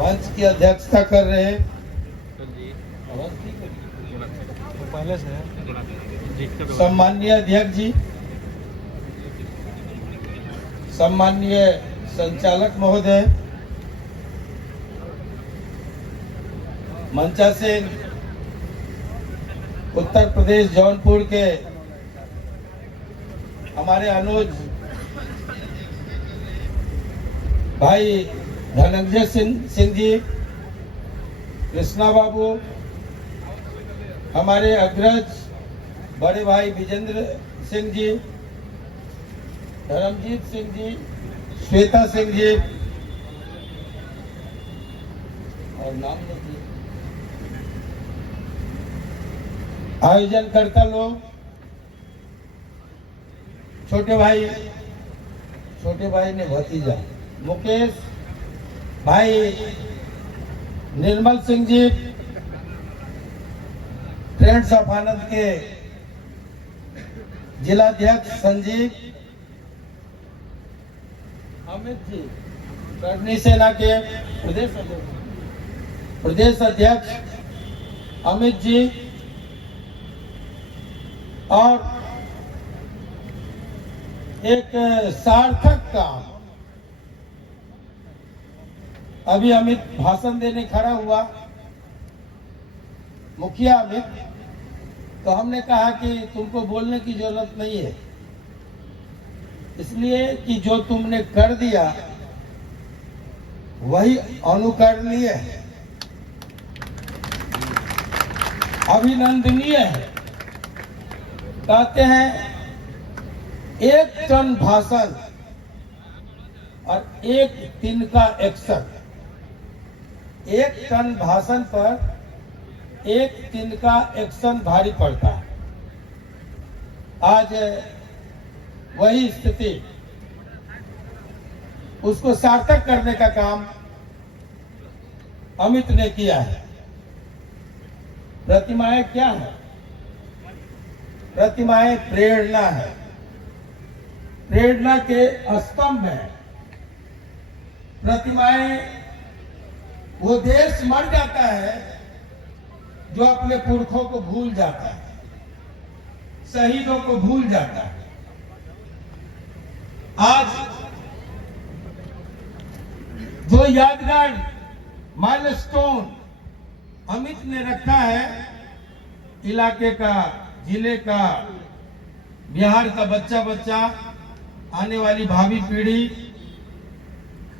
मंच की अध्यक्षता कर रहे हैं सम्माननीय अध्यक्ष जी, सम्माननीय संचालक महोदय, मंचासीन उत्तर प्रदेश जौनपुर के हमारे अनुज भाई धनंजय सिंह जी, कृष्णा बाबू, हमारे अग्रज बड़े भाई विजेंद्र सिंह जी, धर्मजीत सिंह जी, श्वेता सिंह जी और नाम लीजिए, आयोजन करता लोग, छोटे भाई ने भतीजा मुकेश भाई, निर्मल सिंह जी, फ्रेंड्स ऑफ आनंद के जिलाध्यक्ष संजीव, अमित जी, करनी सेना के प्रदेश अध्यक्ष अमित जी, और एक सार्थक काम, अभी अमित भाषण देने खड़ा हुआ, मुखिया अमित, तो हमने कहा कि तुमको बोलने की जरूरत नहीं है, इसलिए कि जो तुमने कर दिया वही अनुकरणीय है, अभिनंदनीय है। कहते हैं 1 टन भाषण और 1 दिन का एक्शन, 1 टन भाषण पर 1 दिन का एक्शन भारी पड़ता है। आज वही स्थिति, उसको सार्थक करने का काम अमित ने किया है। प्रतिमाएं क्या है? प्रतिमाएं प्रेरणा है, प्रेरणा के स्तंभ है। प्रतिमाएं वो देश मर जाता है जो अपने पुरखों को भूल जाता है, शहीदों को भूल जाता है। आज जो यादगार माइलस्टोन अमित ने रखा है, इलाके का, जिले का, बिहार का बच्चा आने वाली भावी पीढ़ी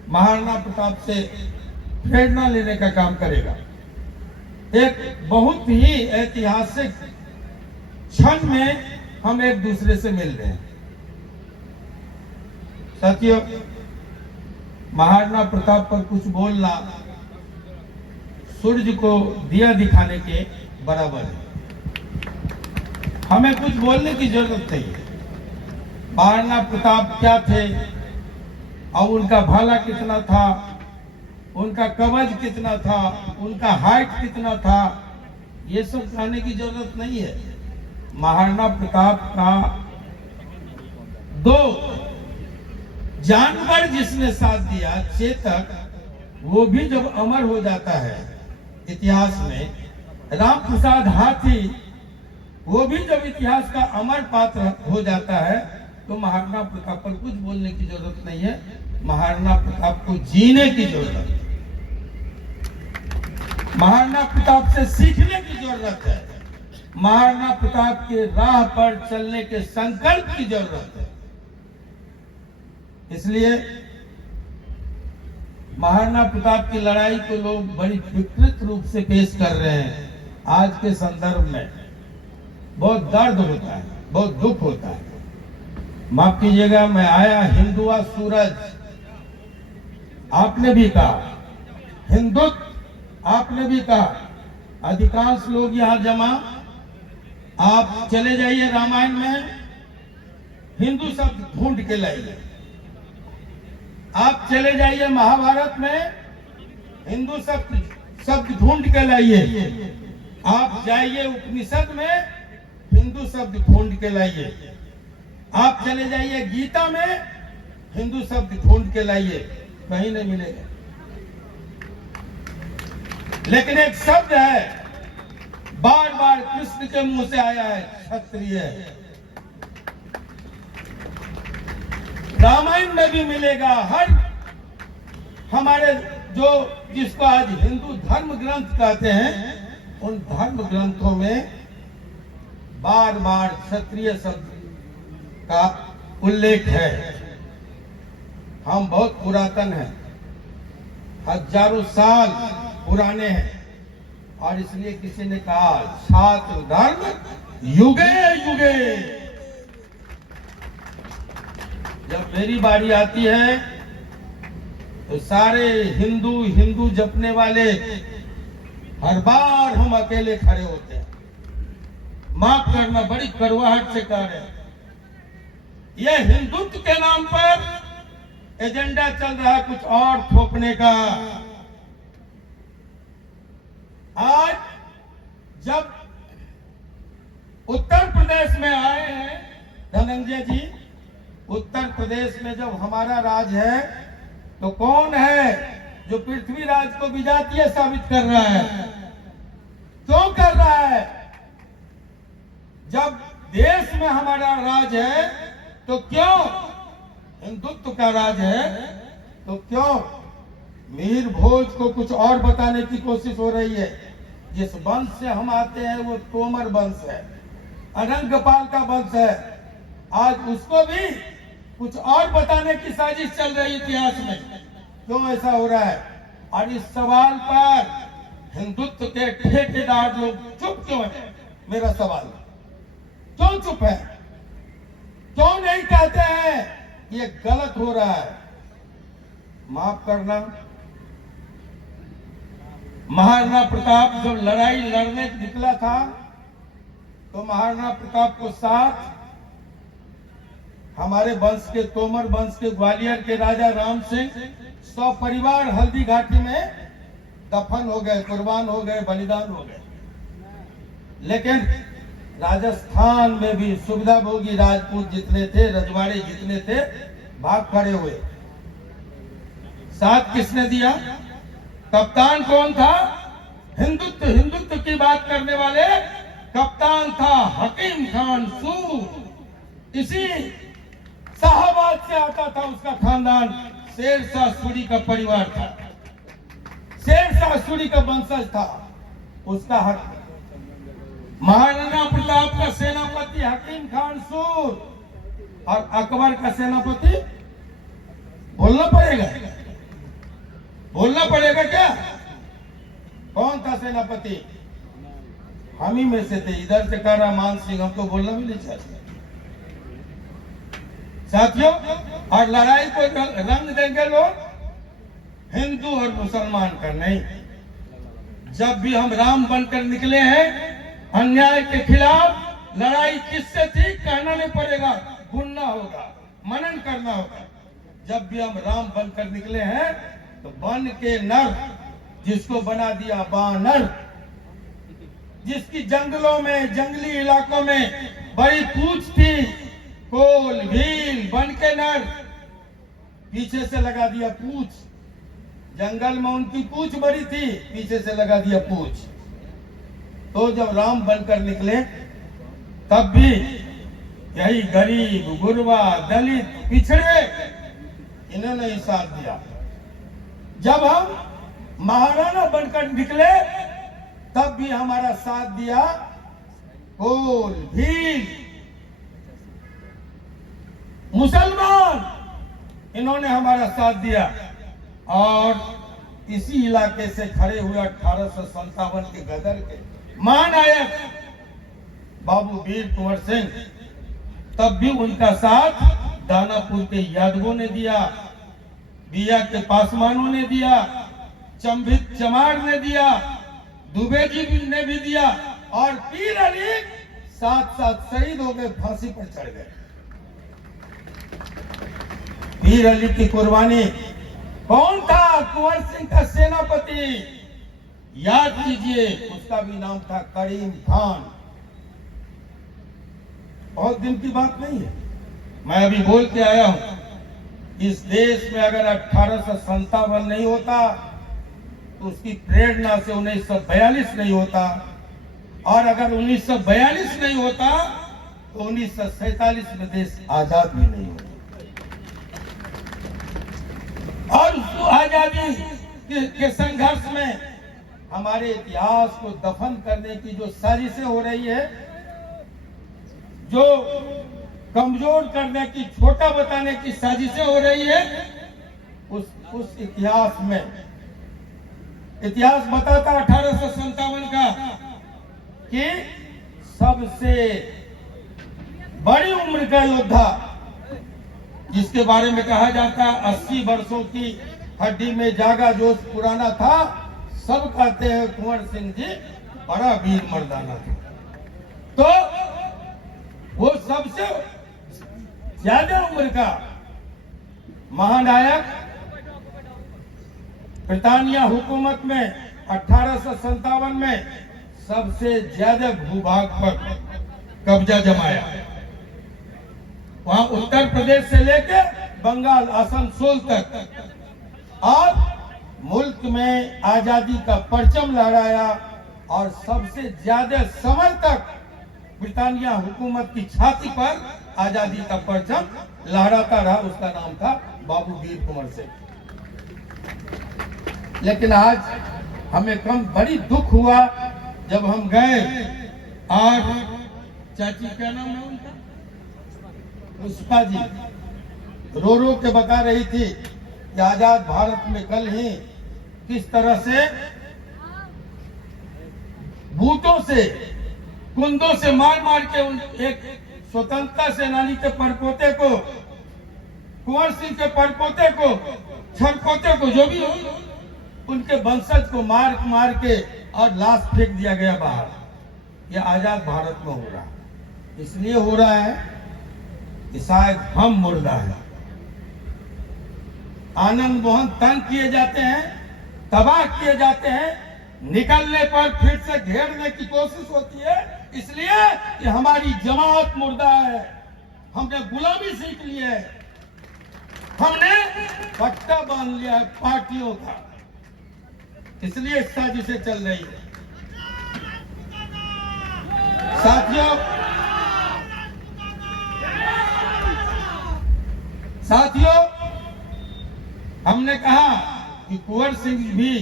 महाराणा प्रताप से प्रेरणा लेने का काम करेगा। एक बहुत ही ऐतिहासिक क्षण में हम एक दूसरे से मिल रहे हैं। साथियों, महाराणा प्रताप पर कुछ बोलना सूरज को दिया दिखाने के बराबर है। हमें कुछ बोलने की जरूरत नहीं है। महाराणा प्रताप क्या थे और उनका भाला कितना था, उनका कवच कितना था, उनका हाइट कितना था, ये सब कहने की जरूरत नहीं है। महाराणा प्रताप का 2 जानवर जिसने साथ दिया, चेतक, वो भी जब अमर हो जाता है इतिहास में, राम प्रसाद हाथी, वो भी जब इतिहास का अमर पात्र हो जाता है, तो महाराणा प्रताप पर कुछ बोलने की जरूरत नहीं है। महाराणा प्रताप को जीने की जरूरत है, महाराणा प्रताप से सीखने की जरूरत है, महाराणा प्रताप के राह पर चलने के संकल्प की जरूरत है। इसलिए महाराणा प्रताप की लड़ाई को लोग बड़ी विकृत रूप से पेश कर रहे हैं। आज के संदर्भ में बहुत दर्द होता है, बहुत दुख होता है। माफ कीजिएगा, मैं आया हिंदुआ सूरज, आपने भी कहा, हिंदुत्व आपने भी कहा, अधिकांश लोग यहाँ जमा। आप चले जाइए रामायण में, हिंदू शब्द ढूंढ के लाइए। आप चले जाइए महाभारत में, हिंदू शब्द ढूंढ के लाइए। आप जाइए उपनिषद में, हिंदू शब्द ढूंढ के लाइए। आप चले जाइए गीता में, हिंदू शब्द ढूंढ के लाइए, कहीं नहीं मिलेगा। लेकिन एक शब्द है बार बार कृष्ण के मुंह से आया है, क्षत्रिय। रामायण में भी मिलेगा। हर हमारे जो जिसको आज हिंदू धर्म ग्रंथ कहते हैं, उन धर्म ग्रंथों में बार बार क्षत्रिय शब्द का उल्लेख है। हम बहुत पुरातन हैं, हजारों साल पुराने हैं, और इसलिए किसी ने कहा छात्र धर्म युगे युगे। जब मेरी बारी आती है तो सारे हिंदू जपने वाले हर बार हम अकेले खड़े होते हैं। माफ करना, बड़ी कड़वाहट से कह रहे हैं। यह हिंदुत्व के नाम पर एजेंडा चल रहा है कुछ और थोपने का। आज जब उत्तर प्रदेश में आए हैं धनंजय जी, उत्तर प्रदेश में जब हमारा राज है, तो कौन है जो पृथ्वीराज को विजातीय साबित कर रहा है? क्यों कर रहा है? जब देश में हमारा राज है तो क्यों हिंदुत्व का राज है, तो क्यों मीर भोज को कुछ और बताने की कोशिश हो रही है? जिस वंश से हम आते हैं वो तोमर वंश है, अनंगपाल का वंश है। आज उसको भी कुछ और बताने की साजिश चल रही है इतिहास में। क्यों ऐसा हो रहा है? और इस सवाल पर हिंदुत्व के ठेकेदार लोग चुप क्यों है? मेरा सवाल, क्यों चुप है? क्यों नहीं कहते हैं ये गलत हो रहा है? माफ करना, महाराणा प्रताप जब लड़ाई लड़ने निकला था, तो महाराणा प्रताप को साथ हमारे वंश के, तोमर वंश के, ग्वालियर के राजा राम सिंह 100 परिवार हल्दी घाटी में दफन हो गए, कुर्बान हो गए, बलिदान हो गए। लेकिन राजस्थान में भी सुविधा भोगी राजपूत जितने थे, रजवाड़े जितने थे, भाग खड़े हुए। साथ किसने दिया? कप्तान कौन था? हिंदुत्व की बात करने वाले कप्तान था हकीम खान सूर। इसी शाहबाद से आता था उसका खानदान, शेरशाह सूरी का परिवार था, शेरशाह सूरी का वंशज था। उसका हक महाराणा प्रताप का सेनापति हकीम खान सूर और अकबर का सेनापति, बोलना पड़ेगा क्या? कौन था सेनापति? हम ही में से थे। इधर से कह रहा मान सिंह, हमको बोलना भी नहीं चाहते साथियों। और लड़ाई को रंग देंगे लोग हिंदू और मुसलमान का नहीं। जब भी हम राम बनकर निकले हैं, अन्याय के खिलाफ लड़ाई किससे थी? कहना नहीं पड़ेगा, सुनना होगा, मनन करना होगा। जब भी हम राम बनकर निकले हैं, तो बन के नर, जिसको बना दिया बानर, जिसकी जंगलों में, जंगली इलाकों में बड़ी पूछ थी, कोल भील बन के नर, पीछे से लगा दिया पूछ। जंगल में उनकी पूछ बड़ी थी, पीछे से लगा दिया पूछ। तो जब राम बनकर निकले, तब भी यही गरीब, गुरबा, दलित, पिछड़े, इन्होंने ही साथ दिया। जब हम महाराणा बनकर निकले, तब भी हमारा साथ दिया कोल भील, मुसलमान, इन्होंने हमारा साथ दिया। और इसी इलाके से खड़े हुए 1857 के गदर के महानायक बाबू वीर कुंवर सिंह, तब भी उनका साथ दानापुर के यादवों ने दिया, बिया के पासवानों ने दिया, चंभित चमार ने दिया, दुबे जी ने भी दिया, और पीर अली साथ साथ शहीद हो गए, फांसी पर चढ़ गए। पीर अली की कुर्बानी कौन था? कुंवर सिंह का सेनापति, याद कीजिए, उसका भी नाम था करीम खान। बहुत दिन की बात नहीं है, मैं अभी बोल के आया हूं। इस देश में अगर 1857 नहीं होता, तो उसकी प्रेरणा से 1942 नहीं होता, और अगर 1942 नहीं होता तो 1947 में देश आजाद भी नहीं होता। और उस आजादी के संघर्ष में हमारे इतिहास को दफन करने की जो साजिशें हो रही है, जो कमजोर करने की, छोटा बताने की साजिशें हो रही है, उस इतिहास में, इतिहास बताता 1857 का कि सबसे बड़ी उम्र का योद्धा, जिसके बारे में कहा जाता है 80 वर्षों की हड्डी में जागा जोश पुराना था, सब कहते हैं कुंवर सिंह जी बड़ा वीर मर्दाना था। तो वो सबसे ज्यादा उम्र का महानायक ब्रिटानिया हुकूमत में 1857 में सबसे ज्यादा भूभाग पर कब्जा जमाया। वहां उत्तर प्रदेश से लेकर बंगाल, आसनसोल तक, और मुल्क में आजादी का परचम लहराया, और सबसे ज्यादा समय तक ब्रिटानिया हुकूमत की छाती पर आजादी का परचम लहराता रहा। उसका नाम था बाबू वीर कुंवर सिंह। लेकिन आज हमें कम बड़ी दुख हुआ जब हम गए, और चाची क्या नाम है उनका, पुष्पा जी रो के बता रही थी कि आजाद भारत में कल ही किस तरह से बूटों से, कुंदों से मार मार के एक स्वतंत्रता सेनानी के परपोते को, कुंवर सिंह के परपोते को, छरपोते को, जो भी हो, उनके वंशज को मार मार के और लाश फेंक दिया गया बाहर। यह आजाद भारत में हो रहा है। इसलिए हो रहा है कि शायद हम मुर्दा हैं। आनंद मोहन तंग किए जाते हैं, तबाह किए जाते हैं, निकलने पर फिर से घेरने की कोशिश होती है, इसलिए कि हमारी जमात मुर्दा है। हमने गुलामी सीख ली है, हमने पट्टा बांध लिया है पार्टियों का, इसलिए साजिशें चल रही है। साथियों, हमने कहा कि कुंवर सिंह भी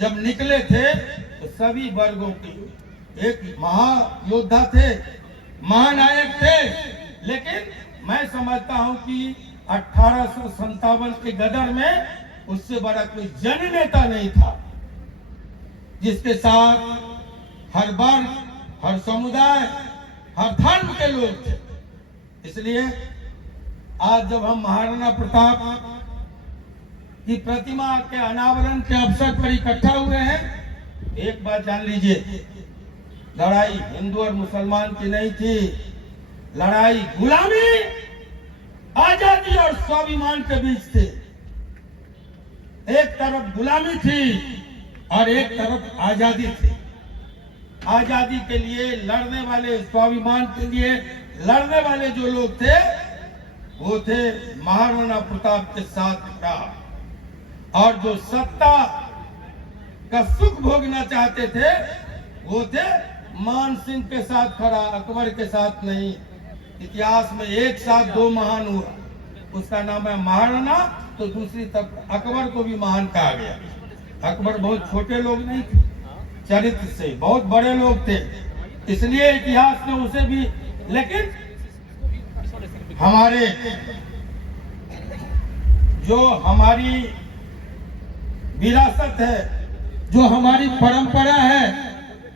जब निकले थे तो सभी वर्गों की एक महायोद्धा थे, महानायक थे, लेकिन मैं समझता हूं कि 1857 के गदर में उससे बड़ा कोई जननेता नहीं था, जिसके साथ हर वर्ग, हर समुदाय, हर धर्म के लोग थे। इसलिए आज जब हम महाराणा प्रताप की प्रतिमा के अनावरण के अवसर पर इकट्ठा हुए हैं, एक बात जान लीजिए, लड़ाई हिंदू और मुसलमान की नहीं थी, लड़ाई गुलामी, आजादी और स्वाभिमान के बीच थी। एक तरफ गुलामी थी और एक तरफ आजादी थी। आजादी के लिए लड़ने वाले, स्वाभिमान के लिए लड़ने वाले जो लोग थे, वो थे महाराणा प्रताप के साथ खड़ा, और जो सत्ता का सुख भोगना चाहते थे वो थे मान सिंह के साथ खड़ा, अकबर के साथ नहीं। इतिहास में एक साथ दो महान हुआ, उसका नाम है महाराणा, तो दूसरी तरफ अकबर को भी महान कहा गया। अकबर बहुत छोटे लोग नहीं थे, चरित्र से बहुत बड़े लोग थे, इसलिए इतिहास में उसे भी, लेकिन हमारे जो हमारी विरासत है, जो हमारी परंपरा है,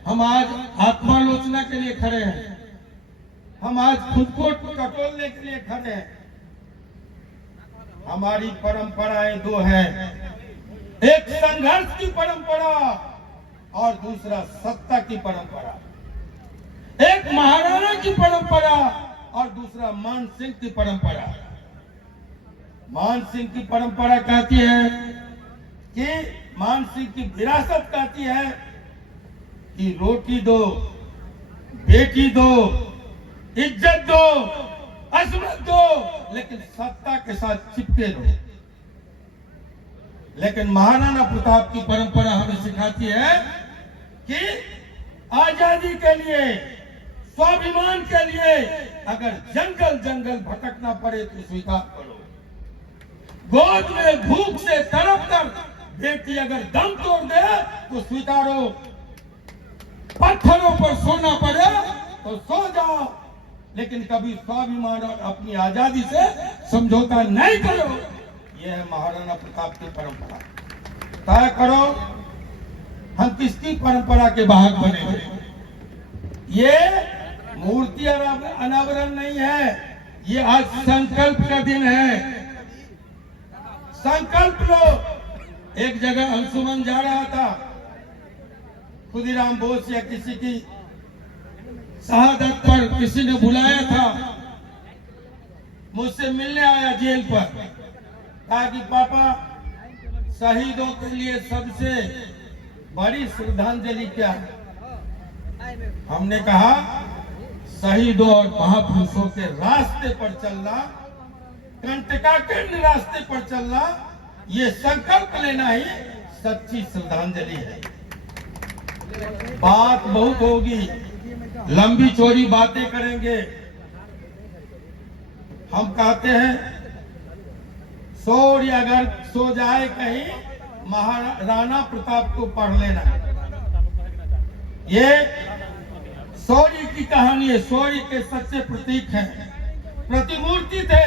हम आज आत्मालोचना के लिए खड़े हैं, हम आज खुद को टटोलने के लिए खड़े हैं। हमारी परंपराएं दो हैं, एक संघर्ष की परंपरा और दूसरा सत्ता की परंपरा, एक महाराणा की परंपरा और दूसरा मान सिंह की परंपरा। मान सिंह की परंपरा कहती है कि मान सिंह की विरासत कहती है कि रोटी दो, बेटी दो, इज्जत दो, अजमत दो, लेकिन सत्ता के साथ चिपके रहो। लेकिन महाराणा प्रताप की परंपरा हमें सिखाती है कि आजादी के लिए, स्वाभिमान के लिए अगर जंगल जंगल भटकना पड़े तो स्वीकार करो। गोद में भूख से तड़प कर बेटी अगर दम तोड़ दे तो स्वीकारो। पत्थरों पर सोना पड़े तो सो जाओ, लेकिन कभी स्वाभिमान और अपनी आजादी से समझौता नहीं करो। यह है महाराणा प्रताप की परंपरा। तय करो हम किसकी परंपरा के वाहक बने। ये मूर्ति अनावरण नहीं है, ये आज संकल्प का दिन है। संकल्प लो। एक जगह अंशुमन जा रहा था, खुदीराम बोस या किसी की शहादत पर किसी ने बुलाया था, मुझसे मिलने आया जेल पर, कहा कि पापा शहीदों के लिए सबसे बड़ी श्रद्धांजलि क्या है। हमने कहा शहीदों और महापुरुषों के रास्ते पर चलना, कंटकाकीर्ण रास्ते पर चलना, ये संकल्प लेना ही सच्ची श्रद्धांजलि है। बात बहुत होगी, लंबी चौड़ी बातें करेंगे। हम कहते हैं सूर्य अगर सो जाए कहीं, महाराणा प्रताप को पढ़ लेना। ये शौर्य की कहानी है, शौर्य के सच्चे प्रतीक हैं, प्रतिमूर्ति थे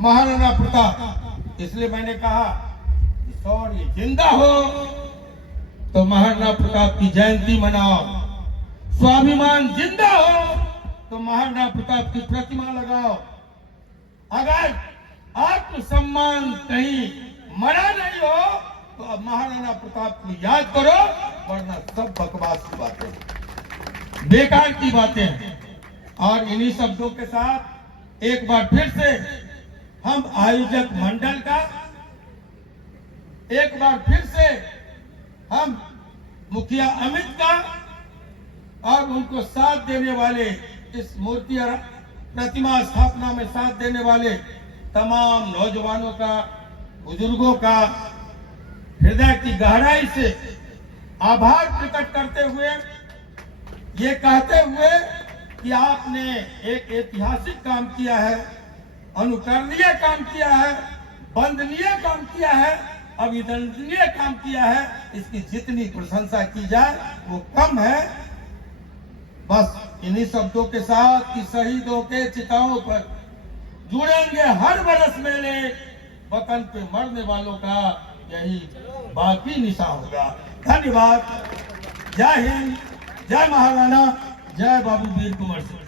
महाराणा प्रताप। इसलिए मैंने कहा शौर्य जिंदा हो तो महाराणा प्रताप की जयंती मनाओ, स्वाभिमान जिंदा हो तो महाराणा प्रताप की प्रतिमा लगाओ। अगर आत्मसम्मान कहीं मरा नहीं हो तो अब महाराणा प्रताप को याद करो, वरना सब बकवास की बातें, बेकार की बातें हैं। और इन्हीं शब्दों के साथ एक बार फिर से हम आयोजक मंडल का, एक बार फिर से हम मुखिया अमित का और उनको साथ देने वाले, इस मूर्ति प्रतिमा स्थापना में साथ देने वाले तमाम नौजवानों का, बुजुर्गों का हृदय की गहराई से आभार प्रकट करते हुए, ये कहते हुए कि आपने एक ऐतिहासिक काम किया है, अनुकरणीय काम किया है, वंदनीय काम किया है, अभिनंदनीय काम किया है, इसकी जितनी प्रशंसा की जाए वो कम है। बस इन्हीं शब्दों के साथ कि शहीदों के चिताओं पर जुड़ेंगे हर बरस मेले, वतन पे मरने वालों का यही बाकी निशान होगा। धन्यवाद। जय हिंद, जय महाराणा, जय बाबू वीर कुंवर सिंह।